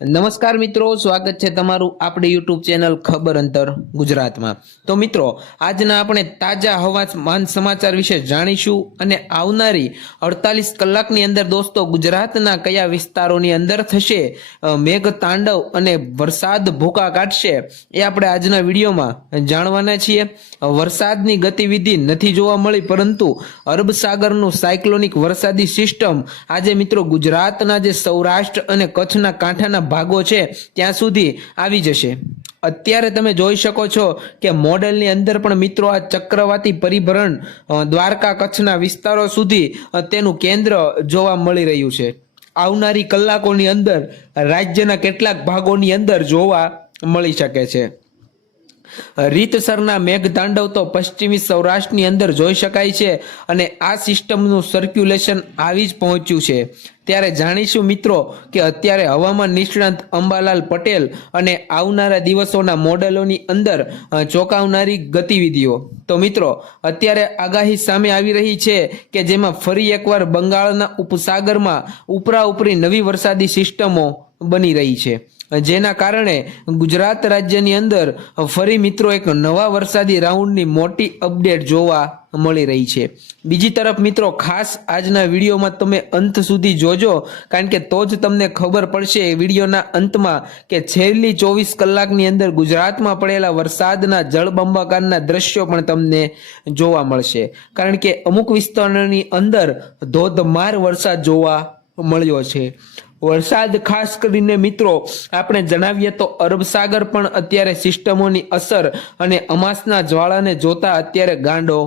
નમસ્કાર મિત્રો, સ્વાગત છે તમારું આપણી યુટ્યુબ ચેનલ ખબર અંતર ગુજરાતમાં। તો મિત્રો, આજના આપણે તાજા હવામાન સમાચાર વિશે જાણીશું અને આવનારી 48 કલાકની અંદર દોસ્તો ગુજરાતના કયા વિસ્તારોની અંદર થશે મેઘ તાંડવ અને વરસાદ ભૂકા કાઢશે એ આપણે આજના વિડીયોમાં જાણવાના છીએ। વરસાદની ગતિવિધિ નથી જોવા મળી, પરંતુ અરબ સાગરનું સાયક્લોનિક વરસાદી સિસ્ટમ આજે મિત્રો ગુજરાતના જે સૌરાષ્ટ્ર અને કચ્છના કાંઠાના ભાગો છે ત્યાં સુધી આવી જશે। અત્યારે તમે જોઈ શકો છો કે મોડેલની અંદર પણ મિત્રો આ ચક્રવાતી પરિભ્રમણ દ્વારકા કચ્છના વિસ્તારો સુધી તેનું કેન્દ્ર જોવા મળી રહ્યું છે। આવનારી કલાકોની અંદર રાજ્યના કેટલાક ભાગોની અંદર જોવા મળી શકે છે। રીતસરના મેઘતાંડવ તો પશ્ચિમી સૌરાષ્ટ્રની અંદર જોઈ શકાય છે અને આ સિસ્ટમનું સર્ક્યુલેશન આવી જ પહોંચ્યું છે। ત્યારે જાણીશું મિત્રો કે અત્યારે હવામાન નિષ્ણાંત અંબાલાલ પટેલ અને આવનારા દિવસોના મોડેલોની અંદર ચોંકાવનારી ગતિવિધિઓ। તો મિત્રો, અત્યારે આગાહી સામે આવી રહી છે કે જેમાં ફરી એકવાર બંગાળના ઉપસાગરમાં ઉપરાઉપરી નવી વરસાદી સિસ્ટમો બની રહી છે, જેના કારણે ગુજરાત રાજ્યની અંદર ફરી મિત્રો એક નવા વરસાદી રાઉન્ડની મોટી અપડેટ જોવા મળી રહી છે। બીજી તરફ મિત્રો, ખાસ આજના વિડીયોમાં તમે અંત સુધી જોજો, કારણ કે તો જ તમને ખબર પડશે વિડીયોના અંતમાં કે છેલ્લી 24 કલાકની અંદર ગુજરાતમાં પડેલા વરસાદના જળબંબાકારના દ્રશ્યો પણ તમને જોવા મળશે, કારણ કે અમુક વિસ્તારોની અંદર ધોધમાર વરસાદ જોવા મળ્યો છે। વરસાદ ખાસ કરીને મિત્રો આપણે જણાવીએ તો અરબ સાગર પણ અત્યારે સિસ્ટમોની અસર અને અમાસના જ્વાળાને જોતા અત્યારે ગાંડો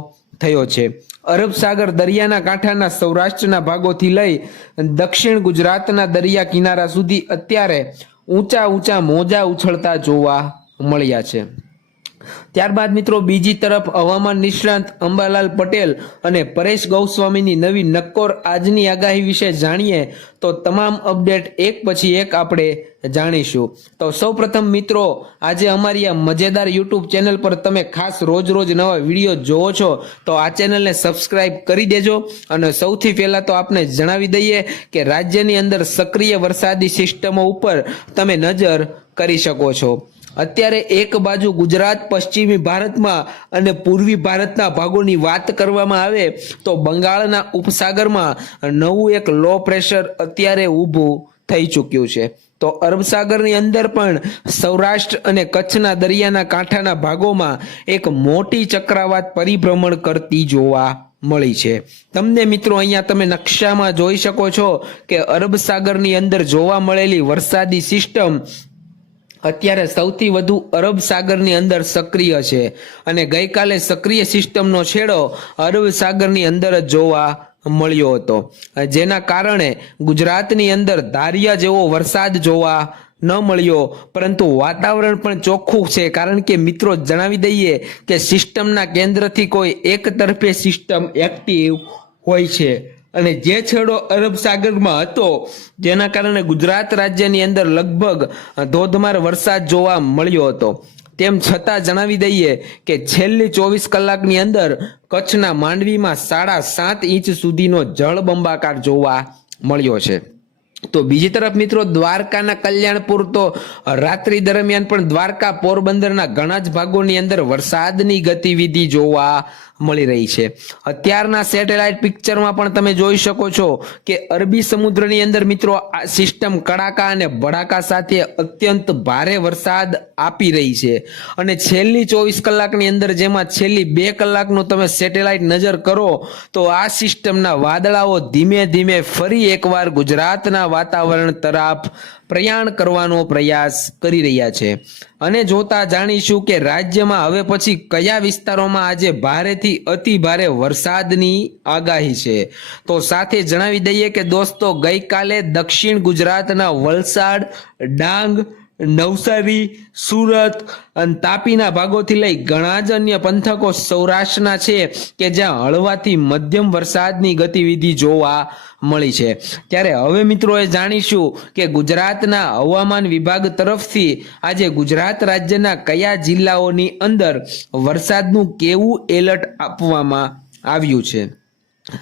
થયો છે। અરબ સાગર દરિયાના કાંઠાના સૌરાષ્ટ્રના ભાગોથી લઈ દક્ષિણ ગુજરાતના દરિયા કિનારા સુધી અત્યારે ઊંચા ઊંચા મોજા ઉછળતા જોવા મળ્યા છે। ત્યારબાદ મિત્રો, બીજી તરફ હવામાન નિષ્ણાંત અંબાલાલ પટેલ અને પરેશ ગૌસ્વામીની નવી નક્કોર આજની આગાહી વિશે જાણીએ તો તમામ અપડેટ એક પછી એક આપણે જાણીશું। તો સૌપ્રથમ મિત્રો, આજે અમારી આ મજેદાર યુટ્યુબ ચેનલ પર તમે ખાસ રોજ નવા વિડીયો જોવો છો તો આ ચેનલને સબસ્ક્રાઇબ કરી દેજો। અને સૌથી પહેલા તો આપણે જણાવી દઈએ કે રાજ્યની અંદર સક્રિય વરસાદી સિસ્ટમો ઉપર તમે નજર કરી શકો છો। અત્યારે એક બાજુ ગુજરાત પશ્ચિમી ભારતમાં અને પૂર્વી ભારતના ભાગોની વાત કરવામાં આવે તો બંગાળના ઉપસાગરમાં નવું એક લો પ્રેશર અત્યારે ઊભું થઈ ચૂક્યું છે। તો અરબ સાગરની અંદર પણ સૌરાષ્ટ્ર અને કચ્છના દરિયાના કાંઠાના ભાગોમાં એક મોટી ચક્રવાત પરિભ્રમણ કરતી જોવા મળી છે। તમને મિત્રો અહીંયા તમે નકશામાં જોઈ શકો છો કે અરબ સાગરની અંદર જોવા મળેલી વરસાદી સિસ્ટમ અત્યારે સૌથી વધુ અરબ સાગરની અંદર સક્રિય છે અને ગઈકાલે સક્રિય સિસ્ટમનો છેડો અરબ સાગરની અંદર જ જોવા મળ્યો હતો, જેના કારણે ગુજરાતની અંદર ધાર્યા જેવો વરસાદ જોવા ન મળ્યો, પરંતુ વાતાવરણ પણ ચોખ્ખું છે, કારણ કે મિત્રો જણાવી દઈએ કે સિસ્ટમના કેન્દ્રથી કોઈ એક તરફે સિસ્ટમ એક્ટિવ હોય છે અને જે છેડો અરબ સાગરમાં હતો જેના કારણે ગુજરાત રાજ્યની અંદર લગભગ ધોધમાર વરસાદ જોવા મળ્યો હતો। તેમ છતાં જણાવી દઈએ કે છેલ્લી 24 કલાકની અંદર કચ્છના માંડવીમાં 7.5 ઇંચ સુધીનો જળબંબાકાર જોવા મળ્યો છે। તો બીજી તરફ મિત્રો, દ્વારકાના કલ્યાણપુર તો રાત્રિ દરમિયાન પણ દ્વારકા પોરબંદરના ઘણા જ ભાગોની અંદર વરસાદની ગતિવિધિ જોવા મળી રહી છે। અત્યારના સેટેલાઇટ પિક્ચરમાં પણ તમે જોઈ શકો છો કે અરબી સમુદ્રની અંદર મિત્રો આ સિસ્ટમ કડાકા અને ભડાકા સાથે અત્યંત ભારે વરસાદ આપી રહી છે અને છેલ્લી 24 કલાકની અંદર જેમાં છેલ્લી 2 કલાકનું તમે સેટેલાઇટ નજર કરો તો આ સિસ્ટમના વાદળાઓ ધીમે ધીમે ફરી એકવાર ગુજરાતના વાતાવરણ તરફ પ્રયાણ કરવાનો પ્રયાસ કરી રહ્યા છે અને જોતા જાણીશું કે રાજ્યમાં હવે પછી કયા વિસ્તારોમાં આજે ભારેથી અતિ ભારે વરસાદની આગાહી છે। તો સાથે જણાવી દઈએ કે દોસ્તો, ગઈકાલે દક્ષિણ ગુજરાતના વલસાડ, ડાંગ, નવસારી, સુરત અને તાપીના ભાગોથી લઈ ઘણા જ અન્ય પંથકો સૌરાષ્ટ્રના છે કે જ્યાં હળવાથી મધ્યમ વરસાદની ગતિવિધિ જોવા મળી છે। ત્યારે હવે મિત્રો એ જાણીશું કે ગુજરાતના હવામાન વિભાગ તરફથી આજે ગુજરાત રાજ્યના કયા જિલ્લાઓની અંદર વરસાદનું કેવું એલર્ટ આપવામાં આવ્યું છે।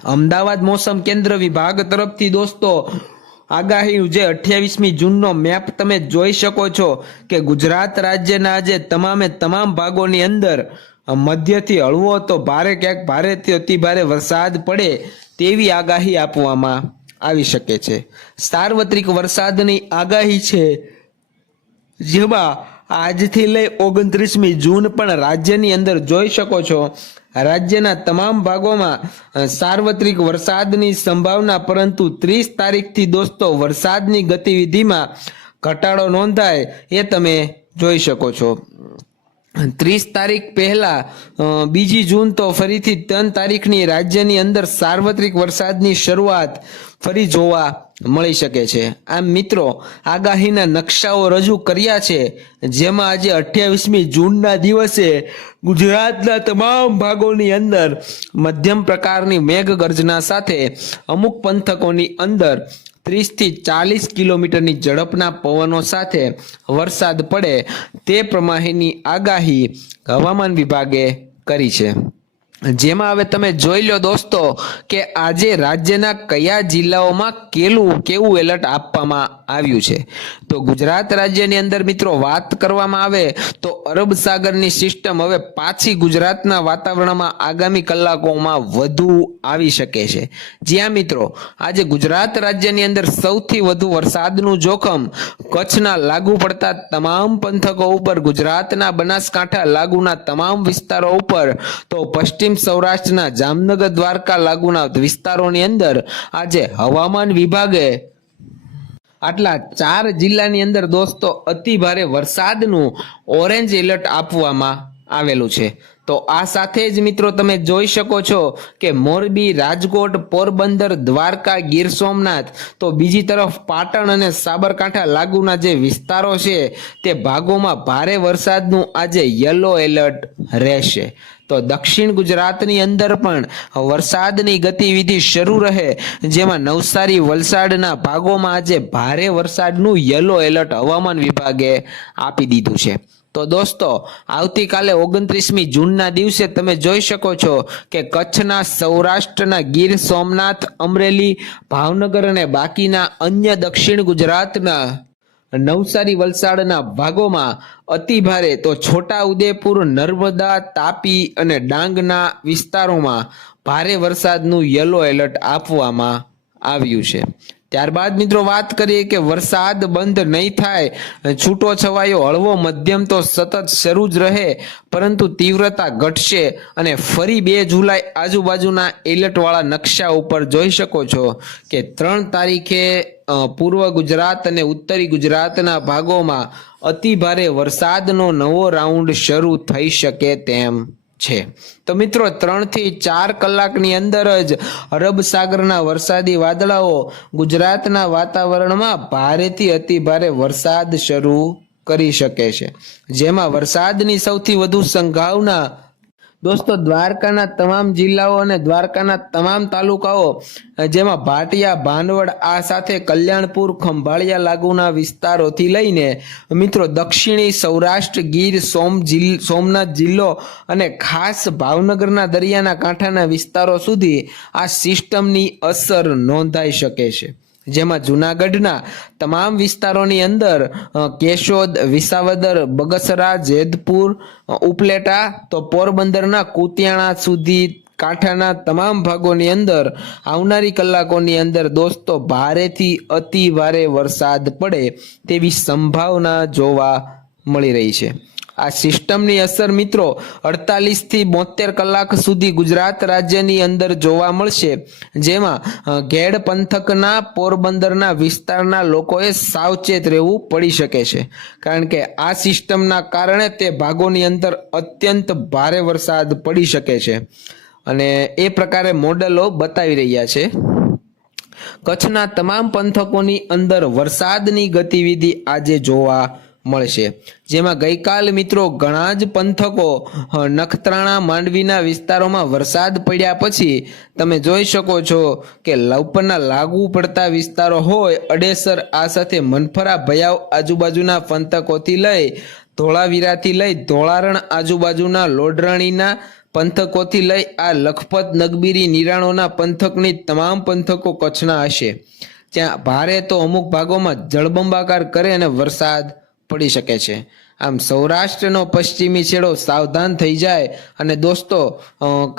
અમદાવાદ મોસમ કેન્દ્ર વિભાગ તરફથી દોસ્તો આગાહીનું જે 28મી જૂનનો મેપ તમે જોઈ શકો છો કે ગુજરાત રાજ્યના આજે તમામે તમામ ભાગોની અંદર મધ્યથી હળવો તો ભારે ક્યાંક ભારેથી અતિ ભારે વરસાદ પડે તેવી આગાહી આપવામાં આવી શકે છે. સાર્વત્રિક વરસાદની આગાહી છે, જેમાં આજથી લઈ 29મી જૂન પણ રાજ્યની અંદર જોઈ શકો છો રાજ્યના તમામ ભાગોમાં સાર્વત્રિક વરસાદની સંભાવના, પરંતુ 30 તારીખથી દોસ્તો વરસાદની ગતિવિધિમાં ઘટાડો નોંધાય એ તમે જોઈ શકો છો. 30 તારીખ પહેલા 2 જૂન તો ફરીથી 3 તારીખની રાજ્યની અંદર સાર્વત્રિક વરસાદની શરૂઆત ફરી જોવા મળી શકે છે. આમ મિત્રો, આગાહીના નકશાઓ રજૂ કર્યા છે, જેમાં આજે 28મી જૂનના દિવસે ગુજરાતના તમામ ભાગોની અંદર મધ્યમ પ્રકારની મેઘગર્જના સાથે અમુક પંથકોની અંદર 30 થી 40 કિલોમીટરની ઝડપના પવનો સાથે વરસાદ પડે તે પ્રમાણેની આગાહી હવામાન વિભાગે કરી છે. જેમાં હવે તમે જોઈ લો દોસ્તો કે આજે રાજ્યના કયા જિલ્લાઓમાં કેવું એલર્ટ આપવામાં આવ્યું છે. તો ગુજરાત રાજ્યની અંદર મિત્રો વાત કરવામાં આવે તો અરબ સાગરની સિસ્ટમ હવે પાછી ગુજરાતના વાતાવરણમાં આગામી કલાકોમાં વધુ આવી શકે છે. જ્યાં મિત્રો આજે ગુજરાત રાજ્યની અંદર સૌથી વધુ વરસાદનું જોખમ કચ્છના લાગુ પડતા તમામ પંથકો ઉપર, ગુજરાતના બનાસકાંઠા લાગુના તમામ વિસ્તારો ઉપર, તો પશ્ચિમ સૌરાષ્ટ્રના જામનગર દ્વારકા લાગુના વિસ્તારોની અંદર આજે હવામાન વિભાગે આટલા 4 જિલ્લાની અંદર દોસ્તો અતિ ભારે વરસાદનું ઓરેન્જ એલર્ટ આપવામાં આવેલું છે. તો આ સાથે જ મિત્રો તમે જોઈ શકો છો કે મોરબી, રાજકોટ, પોરબંદર, દ્વારકા, ગીર સોમનાથ, તો બીજી તરફ પાટણ અને સાબરકાંઠા લાગુના જે વિસ્તારો છે તે ભાગોમાં ભારે વરસાદનું આજે યલો એલર્ટ રહેશે. તો દક્ષિણ ગુજરાતની અંદર પણ વરસાદની ગતિવિધિ શરૂ રહે, જેમાં નવસારી, વલસાડના ભાગોમાં આજે ભારે વરસાદનું યલો એલર્ટ હવામાન વિભાગે આપી દીધું છે. તો દોસ્તો આવતીકાલે 29મી જૂનના દિવસે તમે જોઈ શકો છો કે કચ્છના, સૌરાષ્ટ્રના, ગીર સોમનાથ, અમરેલી, ભાવનગર અને બાકીના અન્ય દક્ષિણ ગુજરાતના નવસારી, વલસાડના ભાગોમાં અતિ ભારે, તો છોટા ઉદેપુર, નર્મદા, તાપી અને ડાંગના વિસ્તારોમાં ભારે વરસાદનું યલો એલર્ટ આપવામાં આવ્યું છે. ત્યારબાદ મિત્રો વાત કરીએ કે વરસાદ બંધ નહીં થાય, છૂટો છવાયો હળવો મધ્યમ તો સતત શરૂ જ રહે, પરંતુ તીવ્રતા ઘટશે અને ફરી 2 જુલાઈ આજુબાજુના એલર્ટવાળા નકશા ઉપર જોઈ શકો છો કે 3 તારીખે પૂર્વ ગુજરાત અને ઉત્તરી ગુજરાતના ભાગોમાં અતિ ભારે વરસાદનો નવો રાઉન્ડ શરૂ થઈ શકે તેમ છે. તો મિત્રો 3 થી 4 કલાકની અંદર જ અરબ સાગરના વરસાદી વાદળાઓ ગુજરાતના વાતાવરણમાં ભારેથી અતિ ભારે વરસાદ શરૂ કરી શકે છે, જેમાં વરસાદની સૌથી વધુ સંભાવના દોસ્તો દ્વારકાના તમામ જિલ્લાઓ અને દ્વારકાના તમામ તાલુકાઓ, જેમાં ભાટિયા, ભાનવડ, આ સાથે કલ્યાણપુર, ખંભાળિયા લાગુના વિસ્તારોથી લઈને મિત્રો દક્ષિણી સૌરાષ્ટ્ર, ગીર સોમનાથ જિલ્લો અને ખાસ ભાવનગરના દરિયાના કાંઠાના વિસ્તારો સુધી આ સિસ્ટમની અસર નોંધાઈ શકે છે. જેમાં જૂનાગઢના તમામ વિસ્તારોની અંદર કેશોદ, વિસાવદર, બગસરા, જેતપુર, ઉપલેટા, તો પોરબંદરના કુતિયાણા સુધી કાંઠાના તમામ ભાગોની અંદર આવનારી કલાકોની અંદર દોસ્તો ભારેથી અતિ ભારે વરસાદ પડે તેવી સંભાવના જોવા મળી રહી છે. આ સિસ્ટમની અસર મિત્રો 48 થી 72 કલાક સુધી ગુજરાત રાજ્યની અંદર જોવા મળશે, જેમાં ઘેડ પંથકના, પોરબંદરના વિસ્તારના લોકોએ સાવચેત રહેવું પડી શકે છે, કારણ કે આ સિસ્ટમના કારણે તે ભાગોની અંદર અત્યંત ભારે વરસાદ પડી શકે છે અને એ પ્રકારે મોડેલો બતાવી રહ્યા છે. કચ્છના તમામ પંથકોની અંદર વરસાદની ગતિવિધિ આજે જોવા મળશે, જેમાં ગઈકાલ મિત્રો ઘણા જ પંથકો નખત્રાણા, માંડવીના વિસ્તારોમાં વરસાદ પડ્યા પછી તમે જોઈ શકો છો કે ઉપરના લાગુ પડતા વિસ્તારો હોય અડેસર, આ સાથે મનફરા, ભયાઉ આજુબાજુના પંથકોથી લઈ ધોળાવીરાથી લઈ ધોળારણ આજુબાજુના લોઢરાણીના પંથકોથી લઈ આ લખપત, નગબીરી, નિરાણોના પંથકની તમામ પંથકો કચ્છના હશે, જ્યાં ભારે તો અમુક ભાગોમાં જળબંબાકાર કરે અને વરસાદ પડી શકે છે. આમ સૌરાષ્ટ્રનો પશ્ચિમી છેડો સાવધાન થઈ જાય અને દોસ્તો,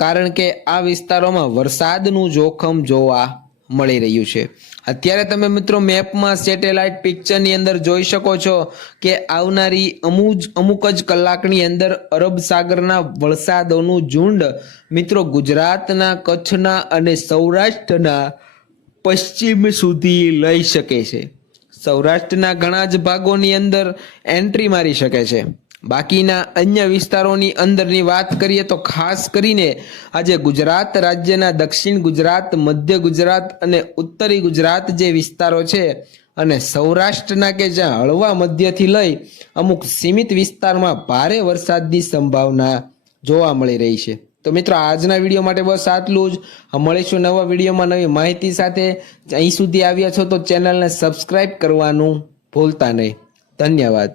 કારણ કે આ વિસ્તારોમાં વરસાદનું જોખમ જોવા મળી રહ્યું છે. અત્યારે તમે મિત્રો મેપમાં સેટેલાઇટ પિક્ચરની અંદર જોઈ શકો છો કે આવનારી અમુક જ કલાકની અંદર અરબ સાગરના વરસાદોનું ઝુંડ મિત્રો ગુજરાતના, કચ્છના અને સૌરાષ્ટ્રના પશ્ચિમ સુધી લઈ શકે છે. સૌરાષ્ટ્રના ઘણા જ ભાગોની અંદર એન્ટ્રી મારી શકે છે. બાકીના અન્ય વિસ્તારોની અંદરની વાત કરીએ તો ખાસ કરીને આજે ગુજરાત રાજ્યના દક્ષિણ ગુજરાત, મધ્ય ગુજરાત અને ઉત્તરી ગુજરાત જે વિસ્તારો છે અને સૌરાષ્ટ્રના કે જ્યાં હળવા મધ્યથી લઈ અમુક સીમિત વિસ્તારમાં ભારે વરસાદની સંભાવના જોવા મળી રહી છે. તો મિત્રો આજના વિડીયો માટે બસ આટલું જ. મળીશું નવા વિડીયોમાં નવી માહિતી સાથે. અહીં સુધી આવ્યા છો તો ચેનલને સબસ્ક્રાઇબ કરવાનું ભૂલતા નહીં. ધન્યવાદ.